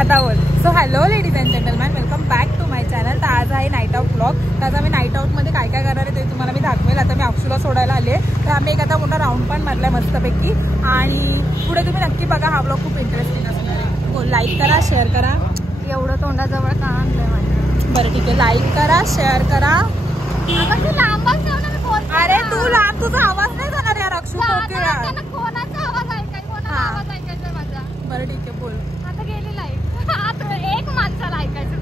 आता बोल. So hello ladies and gentleman, welcome back to my channel. तर आज आहे नाईट आउट ब्लॉग. तर आज आम्ही नाईट आउटमध्ये काय काय करणार आहे ते तुम्हाला मी दाखवेल. आता मी अक्षूला सोडायला आले, तर आम्ही एक आता मोठा राऊंड पण मारला मस्तपैकी. आणि पुढे तुम्ही नक्की बघा, हा ब्लॉग खूप इंटरेस्टिंग असणार आहे. हो, लाईक करा, शेअर करा. एवढं तोंडाजवळ का आणलंय माझ्या? बरं ठीक आहे, लाईक करा, शेअर करा. अरे तू लांब, तुझा आवाज नाही जाणार यार अक्षू. कोणाचा आवाज ऐकायचा माझा? बरं ठीक आहे, बोल. आता गेली लाईट, आता एक माणसाला ऐकायचं.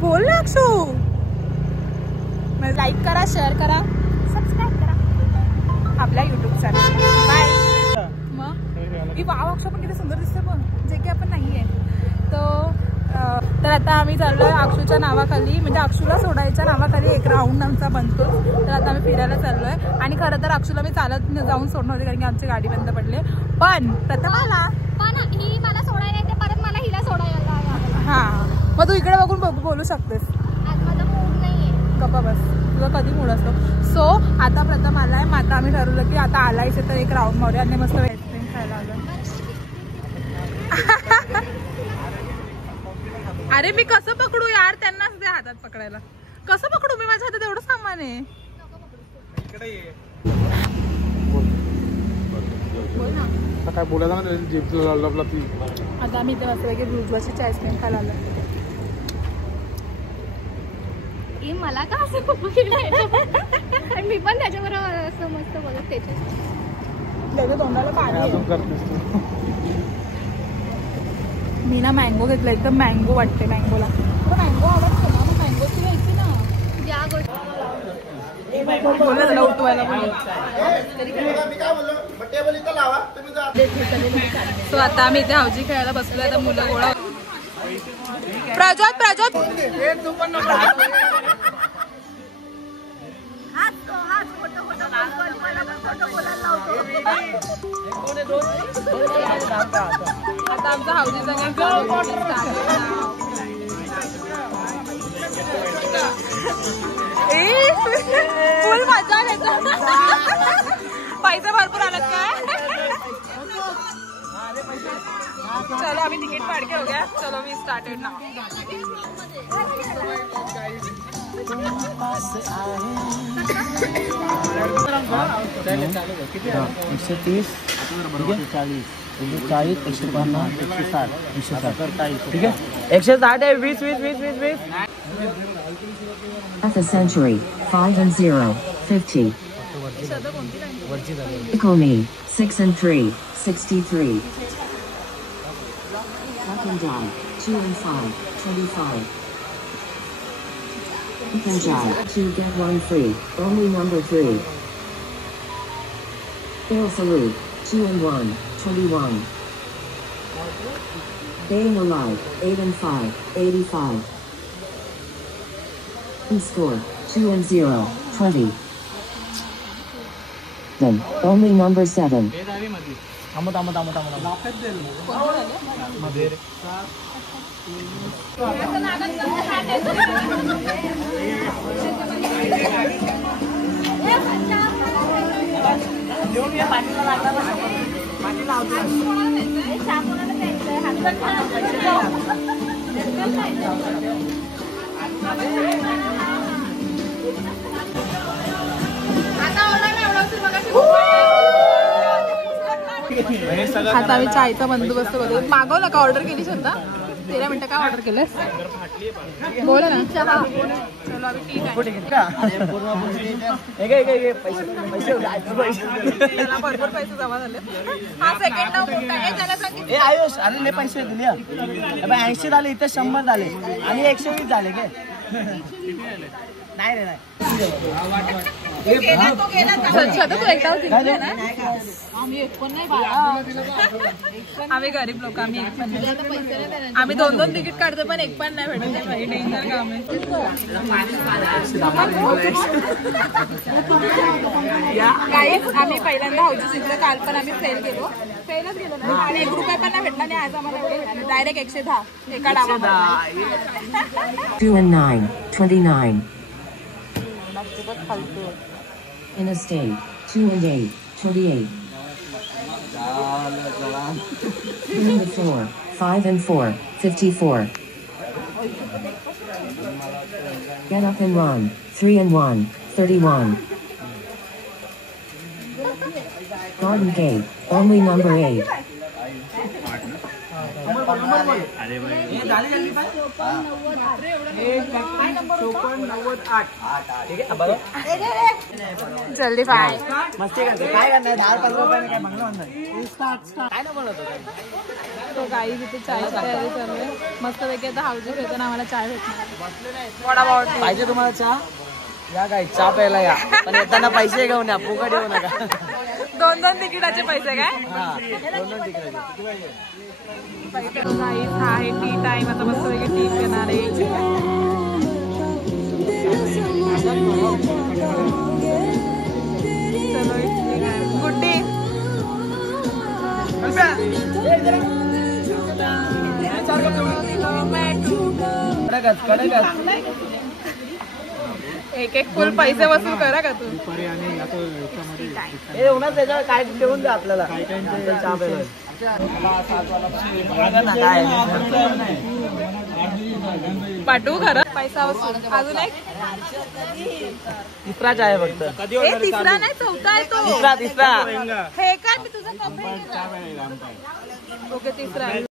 बोल ना अक्षू. लाईक करा, शेअर करा, सबस्क्राईब करा आपल्या युट्यूब चॅनल. बाय. मग की वाव, अक्षू पण किती सुंदर दिसते पण, जे की आपण नाहीये. तर आता आम्ही चाललोय अक्षूच्या नावाखाली, म्हणजे अक्षूला सोडायच्या नावाखाली एक राऊंड आमचा बनतो. तर आता आम्ही फिरायला चाललोय. आणि खरं तर अक्षूला मी चालत जाऊन सोडणार होती, कारण की आमची गाडी बंद पडली. पण प्रथमाला ही मला सोडायला येते, परत मला हिला सोडायला. हा, मग तू इकडे बघून बोलू शकतेस. आज माझा मूड नाहीये. गप्पा बस, तुझा कधी मूड असतो. सो आता प्रथम आलाय, मग आता आम्ही ठरवलं की आता आलायचे तर एक राऊंड मारूया. आणि मस्त आईस्क्रीम खायला आलो. अरे मी कसं पकडू यार, त्यांनाच द्या हातात पकडायला. कसं पकडू मी, माझ्या हातात एवढं सामान आहे. काय बोलायचं ना, आता आम्ही इथे मस्तपैकी बुर्जुआची आईस्क्रीम खायला आलो. मला का असं मी पण त्याच्याबरोबर असं मस्त बोलत त्याच्या तोंडाला पाणी. मी ना मँगो घेतला, एकदम मँगो वाटते. मँगोला मँगो आवडतो ना, मग मँगोची घ्यायची ना. ज्या गोष्टी बोललं त्याला उठवायला पण. सो आता आम्ही इथे हौजी खेळायला बसलो. आता मुलं गोळा. प्रज्योत आता आमचा हौजीचा फुल मजा येतो. पैसे भरपूर आलात काय? चलो अभी टिकट फाड़ के हो गया. चलो वी स्टार्टेड ना. 130, 40, 140, 150, 160, 160. ठीक है, 160 है. 20, 20, 20, 20, 20. Half a century, 5 and 0, 50. Economy, 6 and 3, 63. Up and down, 2 and 5, 25. Up and down, 2 get 1 free, only number 3. Air salute, 2 and 1, 21. Staying alive, 8 and 5, 85. And score, 2 and 0, 20. Then, only number 7. आता आम्ही चायचा बंदोबस्त करू. मागवला का, ऑर्डर केली सुद्धा? 13 मिनिटं काय ऑर्डर केलंस? बोल ना. चलो अभी भरपूर पैसे जमा झाले. हा सेकंड आयुष, अरे पैसे दिले 80 झाले, इथे 100 झाले आणि 120 झाले काय? नाही रे, नाही. आम्ही गरीब लोक, आम्ही एक पण नाही. आम्ही 2-2 तिकीट काढतो पण एक पण नाही भेटत. डेंजर काम आहे. आम्ही पहिल्यांदा हौजी जिंकलो. काल पण आम्ही फेलच गेलो ना. आणि 1 रुपया पण नाही भेटला. आणि आज आम्हाला डायरेक्ट 110 एका डावा. 2 and 9, 29. In a state, 2 and 8, 28. 3 and 4, 5 and 4, 54. Get up and run, 3 and 1, 31. Garden Gate, only number 8. जल्दी फाय मस्ती करते काय करणार 10-15 रुपयाने काय मागलं म्हणणार काय ना बनवतो तो गाई तिथे चायची तयारी चालू आहे मस्त पैकी आता हाऊजी खेळताना आम्हाला चाय भेटणार वडापाव पाहिजे तुम्हाला चहा या काय चहा प्यायला या पण येताना पैसे घेऊन या फुकट येऊ नका 2-2 तिकिटाचे पैसे काय हा 2 तिकीट गाईस हा आहे टी टाइम आता मस्त पैकी टी घेणार आहे चलो गुड्डी एक फुल पैसे वसूल करा का तू हे होणार त्याच्यावर काय ठेवून द्या आपल्याला चहा प्यायला पाठवू खरं पैसा वसूल अजून एक तिसरा चहा आहे फक्त तिसरा नाही चौथा आहे तो तिसरा हे काय मी तुझा कमेंट ओके तिसरा आहे